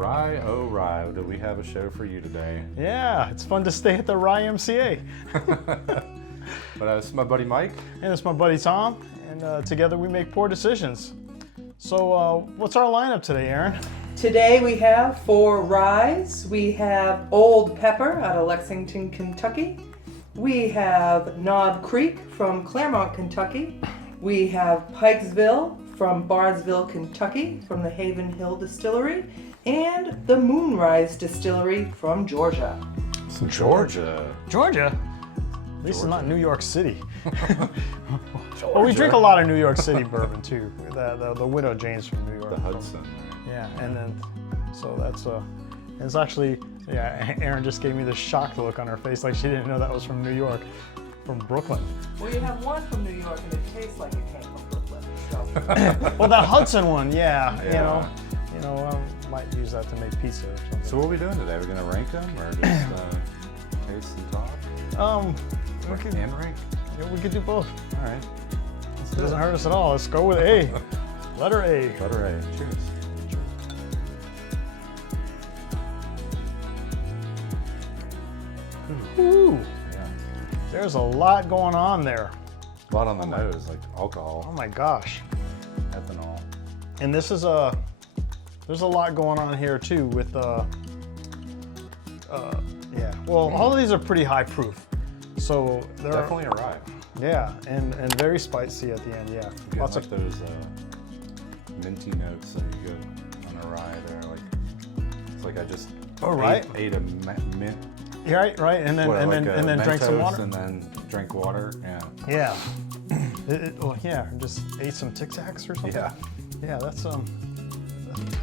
Rye, oh Rye, do we have a show for you today? Yeah, it's fun to stay at the Rye MCA. But it's my buddy Mike. And it's my buddy Tom, and together we make poor decisions. So what's our lineup today, Aaron? Today we have 4 ryes. We have Old Pepper out of Lexington, Kentucky. We have Knob Creek from Claremont, Kentucky. We have Pikesville from Bardsville, Kentucky, from the Haven Hill Distillery. And the Moonrise Distillery from Georgia. Georgia. Georgia? At least it's not New York City. Well, we drink a lot of New York City bourbon too. The Widow Jane's from New York. The Hudson. Yeah, and then, so that's it's actually, yeah, Erin just gave me this shocked look on her face like she didn't know that was from New York, from Brooklyn. Well, you have one from New York and it tastes like it came from Brooklyn. So. Well, that Hudson one, yeah. You know, might use that to make pizza or something. So what are we doing today? We're gonna rank them or just taste and talk? We could, And rank. yeah, we could do both. All right. It doesn't hurt us at all. Let's go with A. Letter A. Letter A. Cheers. Ooh, Yeah. there's a lot going on there. A lot on the nose, like alcohol, Oh my gosh. ethanol. And this is there's a lot going on here too with yeah. Well, all of these are pretty high proof. So they're Definitely a rye. yeah, and very spicy at the end, yeah. You get Lots like of those minty notes that you get on a rye there. Like it's like I just ate a mint. right, and then What, like and then drank some Mentos water. and then drink water. Yeah. Yeah. Well, yeah, just ate some Tic Tacs or something. Yeah. Yeah, that's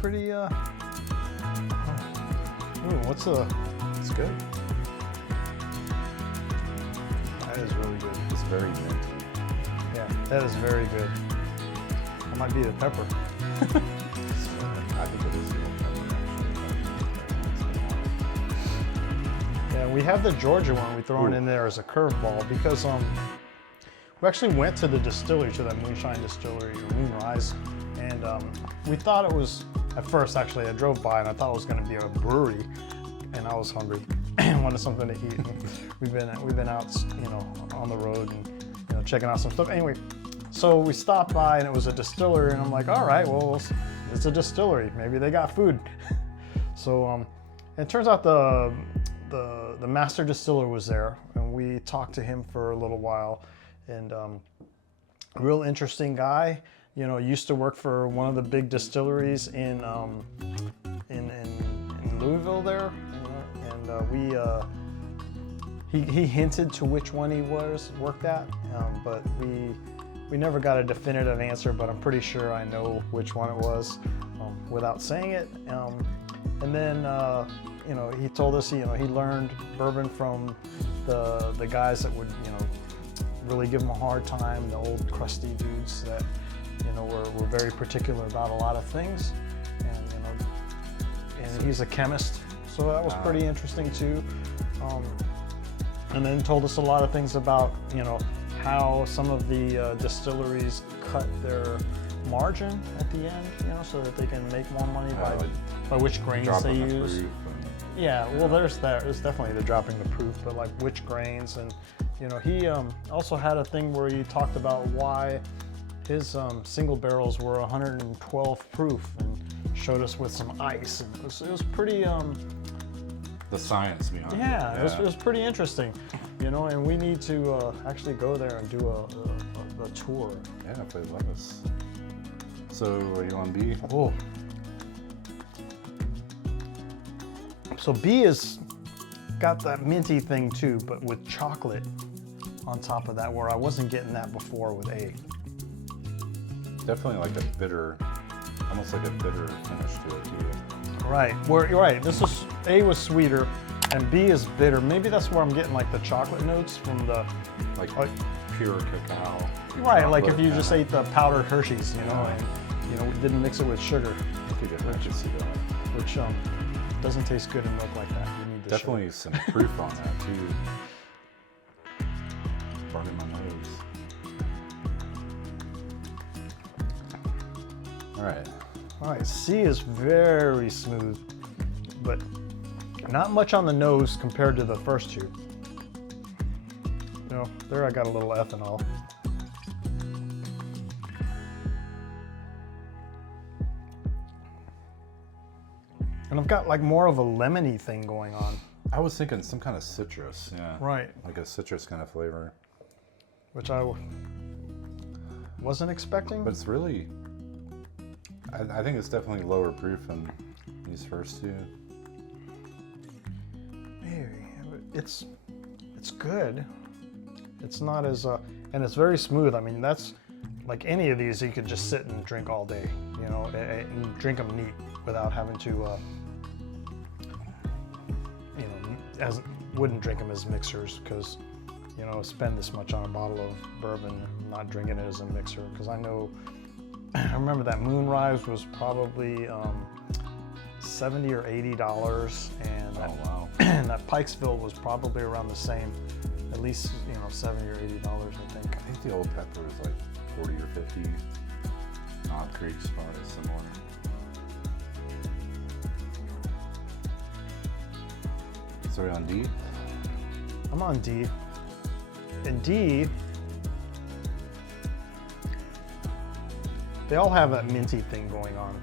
pretty ooh, what's It's good. that is really good. It's very minty. Yeah, that is very good. That might be the pepper. I think it is the old pepper, actually. Yeah, we have the Georgia one we thrown in there as a curveball because we actually went to the distillery, to that Moonshine Distillery, or Moonrise, and we thought it was, at first actually, I drove by and I thought it was going to be a brewery, and I was hungry and wanted something to eat. And we've been out, you know, on the road and checking out some stuff. Anyway, so we stopped by and it was a distillery, and I'm like, all right, well, it's a distillery. Maybe they got food. So it turns out the master distiller was there, and we talked to him for a little while, and real interesting guy. You know, used to work for one of the big distilleries in Louisville there, and he hinted to which one he worked at, but we never got a definitive answer. But I'm pretty sure I know which one it was without saying it. And then you know, he told us he learned bourbon from the guys that would really give him a hard time, the old crusty dudes that were very particular about a lot of things, and he's a chemist, so that was pretty interesting too. And then told us a lot of things about how some of the distilleries cut their margin at the end, so that they can make more money by which grains they use. Yeah, well, there's definitely the dropping the proof, but like which grains, and he also had a thing where he talked about why his single barrels were 112 proof, and showed us with some ice, and it was pretty. The science behind it. Yeah, it was pretty interesting, and we need to actually go there and do a tour. Yeah, if they let us. So, are you on B? Oh. So B is got that minty thing too, but with chocolate on top of that, where I wasn't getting that before with A. Definitely like a bitter, almost like a bitter finish to it too. Right, you're right. This is, A was sweeter, and B is bitter. Maybe that's where I'm getting like the chocolate notes from the like pure cacao. Right, like if you just ate the powdered Hershey's, and we didn't mix it with sugar, which doesn't taste good in milk like that. You need the definitely sugar. some proof on that too. Burning my nose. All right, C is very smooth. but not much on the nose compared to the first two. You know, there I got a little ethanol. And I've got like more of a lemony thing going on. I was thinking some kind of citrus, yeah. Right. Like a citrus kind of flavor. Which I wasn't expecting. But it's really, I think it's definitely lower proof than these first two. Maybe. It's good. It's not as, and it's very smooth. I mean, that's, like any of these you could just sit and drink all day, you know, and drink them neat without having to, you know, wouldn't drink them as mixers because, you know, spend this much on a bottle of bourbon and not drinking it as a mixer. Because I know, I remember that Moonrise was probably $70 or $80, and Oh, wow. that Pikesville was probably around the same, at least, you know, $70 or $80, I think. I think the Old Pepper is like 40 or 50. Knob Creek's probably similar. So we're on D? I'm on D. And D, they all have that minty thing going on.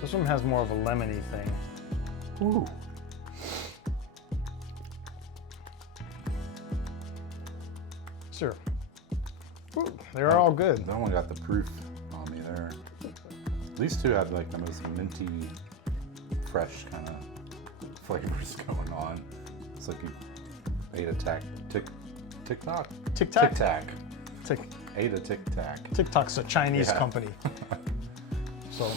This one has more of a lemony thing. Ooh. Sure. Ooh, they're all good. That one got the proof on me there. These two have like the most minty, fresh kind of flavors going on. It's like you ate a TikTok? Tic-Tac? Tic-Tac. Tic. Ate a Tic-Tac. TikTok's a Chinese Yeah. company. So,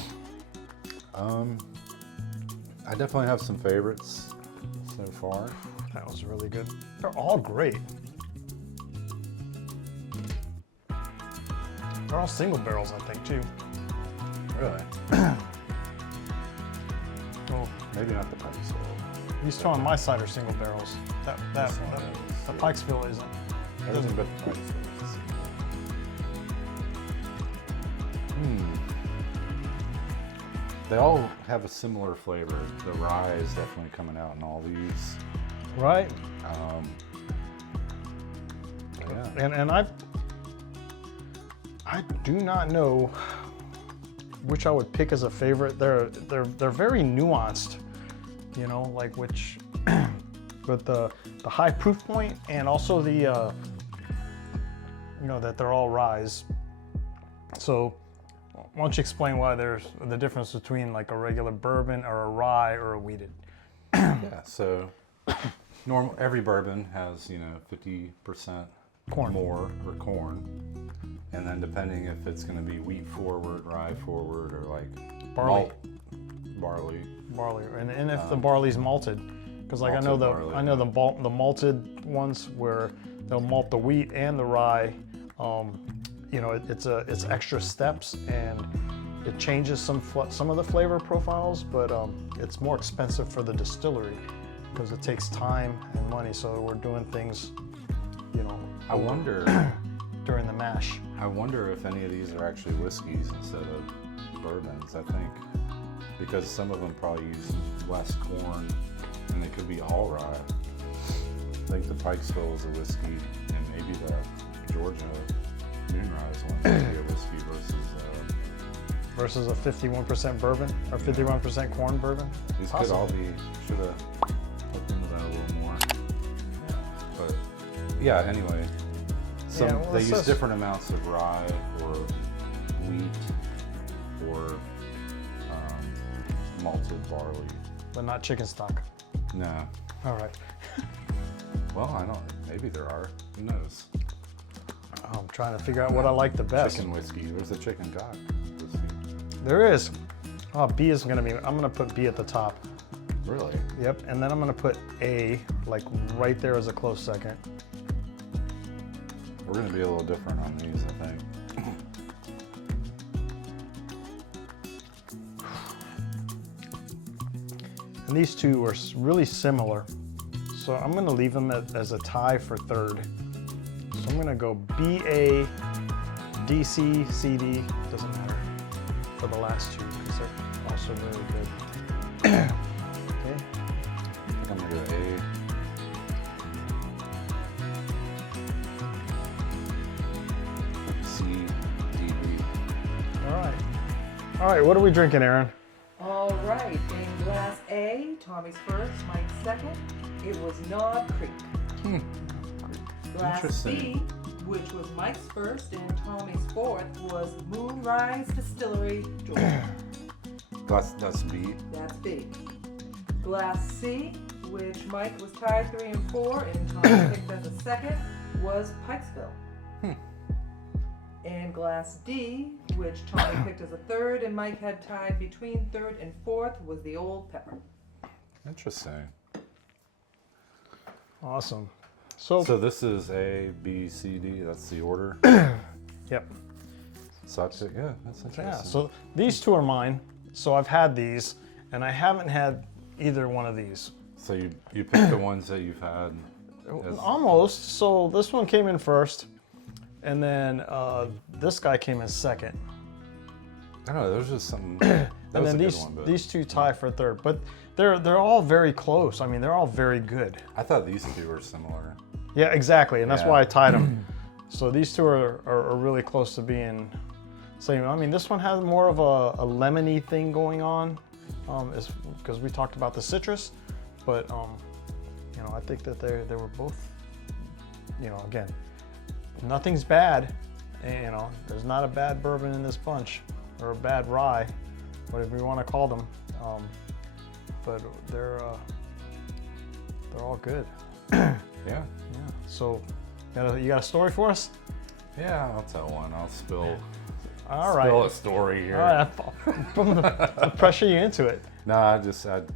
I definitely have some favorites so far. that was really good. They're all great. They're all single barrels, I think, too. Really? Oh, Maybe not the Pikesville. these two on my side are single barrels. The one is. Pikesville isn't. Everything but the Pikesville. They all have a similar flavor. The rye is definitely coming out in all these. Right? Yeah. And I do not know which I would pick as a favorite. They're very nuanced, you know, like which, but the high proof point and also the, you know, that they're all ryes. So why don't you explain why there's the difference between like a regular bourbon or a rye or a wheated? Yeah. So every bourbon has, you know, 50% Corn. more or corn. And then depending if it's going to be wheat forward, rye forward, or like Barley. Barley. Barley, and if the barley's malted, because like Malted barley, I know the malted ones where they'll malt the wheat and the rye. You know, it's extra steps and it changes some of the flavor profiles, but it's more expensive for the distillery because it takes time and money. So we're doing things, you know. I wonder. During the mash. I wonder if any of these are actually whiskeys instead of bourbons. I think because some of them probably use less corn, and they could be all rye. I think the Pikesville is a whiskey, and maybe the Georgia Moonrise one could be a whiskey Versus a 51% bourbon or 51% corn bourbon. These Possible. could all be. Should have looked into that a little more. But yeah, anyway. They use different amounts of rye or wheat or malted barley. But not chicken stock. No. All right. Well, I don't. Maybe there are. Who knows? I'm trying to figure out what I like the best. Chicken whiskey. Where's the chicken got? There is. Oh, B is gonna be. I'm gonna put B at the top. Really? Yep. And then I'm gonna put A like right there as a close second. We're gonna be a little different on these, I think. And these two are really similar. So I'm gonna leave them as a tie for third. So I'm gonna go BA, DC, CD, doesn't matter, for the last two because they're also very good. Okay. All right, what are we drinking, Aaron? All right, in glass A, Tommy's first, Mike's second, it was Knob Creek. Glass B, Interesting. which was Mike's first and Tommy's fourth, was Moonrise Distillery, Georgia. That's B. That's B. Glass C, which Mike was tied 3 and 4 and Tommy picked as a second, was Pikesville. And glass D, which Tommy picked as a third and Mike had tied between third and fourth, was the Old Pepper. Interesting. Awesome. So this is A, B, C, D. That's the order. Yep. So that's it. Yeah, that's interesting. Yeah, so these two are mine. So I've had these, and I haven't had either one of these. So you picked the ones that you've had. Almost. So this one came in first, and then this guy came in second. I don't know. There's just something. That And was then a good one, but these two tie for third. But they're all very close. I mean, they're all very good. I thought these two were similar. Yeah, exactly, and that's Yeah. why I tied them. So these two are really close to being same. I mean, this one has more of a lemony thing going on, because we talked about the citrus, but you know, I think that they were both, you know, again, nothing's bad. You know, there's not a bad bourbon in this bunch, or a bad rye, whatever you want to call them, but they're all good. Yeah. Yeah. So, you got a story for us? Yeah, I'll tell one. I'll spill All a story here. All right. I'll pressure you into it. No, I just had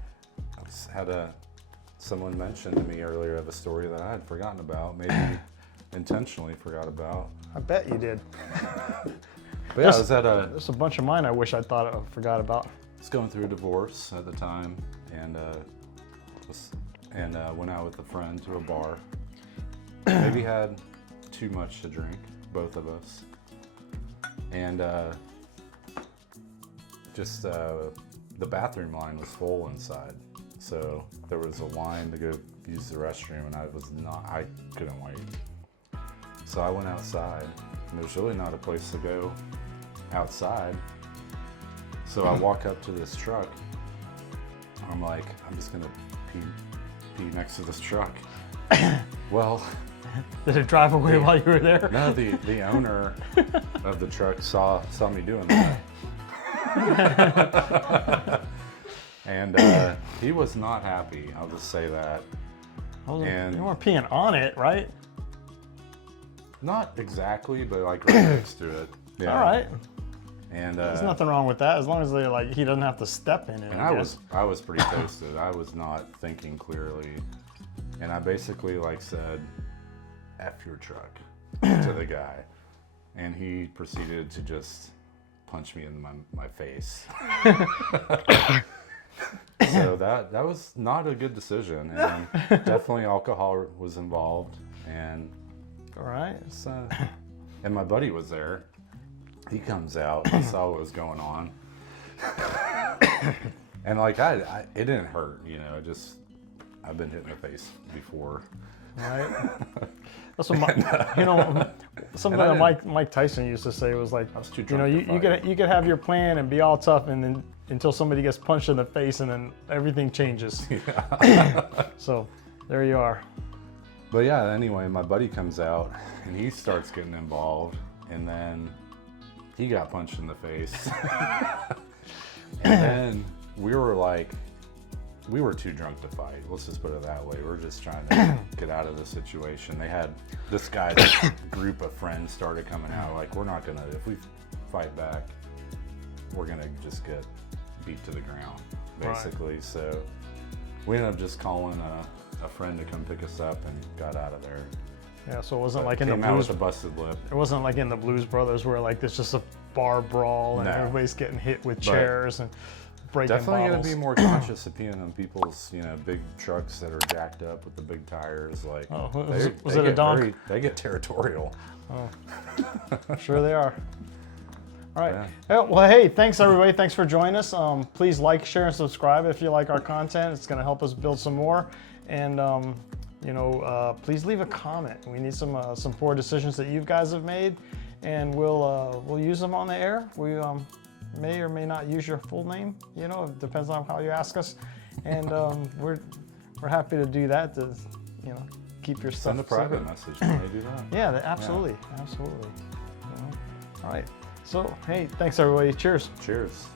someone mention to me earlier of a story that I had forgotten about, maybe intentionally forgot about. I bet you did. But yeah, I was at There's a bunch of mine I wish I forgot about. I was going through a divorce at the time, and went out with a friend to a bar. Maybe had too much to drink, both of us, and the bathroom line was full inside, so there was a line to go use the restroom, and I couldn't wait. So I went outside, and there's really not a place to go outside. So I walk up to this truck. I'm like, I'm just gonna pee next to this truck. Well, Did it drive away while you were there? no, the owner of the truck saw me doing that. And he was not happy, I'll just say that. And You weren't peeing on it, right? not exactly, but like right next to it. Yeah. All right. And There's nothing wrong with that, as long as he doesn't have to step in it. and I was pretty toasted. I was not thinking clearly. And I basically said, F your truck to the guy. And he proceeded to just punch me in my face. So that was not a good decision. And definitely alcohol was involved. And All right. and my buddy was there. He comes out, he saw what was going on. And it didn't hurt, I've been hit in the face before. Right. That's what something that Mike Tyson used to say was like, I was too drunk to fight. you could have your plan and be all tough, and then until somebody gets punched in the face, and then everything changes. Yeah. So there you are. But yeah, anyway, my buddy comes out and he starts getting involved, and then he got punched in the face. And then we were too drunk to fight. Let's just put it that way. We're just trying to get out of the situation. They had this group of friends started coming out. Like, we're not gonna, if we fight back, we're gonna just get beat to the ground, basically. Right. So we ended up just calling a friend to come pick us up and got out of there. Yeah, so it wasn't like in the Came out Blues. with a busted lip. It wasn't like in the Blues Brothers where there's just a bar brawl and everybody's getting hit with chairs and breaking definitely bottles. gotta be more conscious of peeing on people's, big trucks that are jacked up with the big tires. Like, was it a donk? They get territorial. Sure they are. All right. Yeah. Well, hey, thanks everybody. Thanks for joining us. Please like, share, and subscribe if you like our content. It's going to help us build some more. And please leave a comment. We need some poor decisions that you guys have made, and we'll use them on the air. We may or may not use your full name. You know, it depends on how you ask us, and we're happy to do that. To keep your stuff Send a private secret. message. Can they do that? Yeah, absolutely. All right. So hey, thanks everybody. Cheers. Cheers.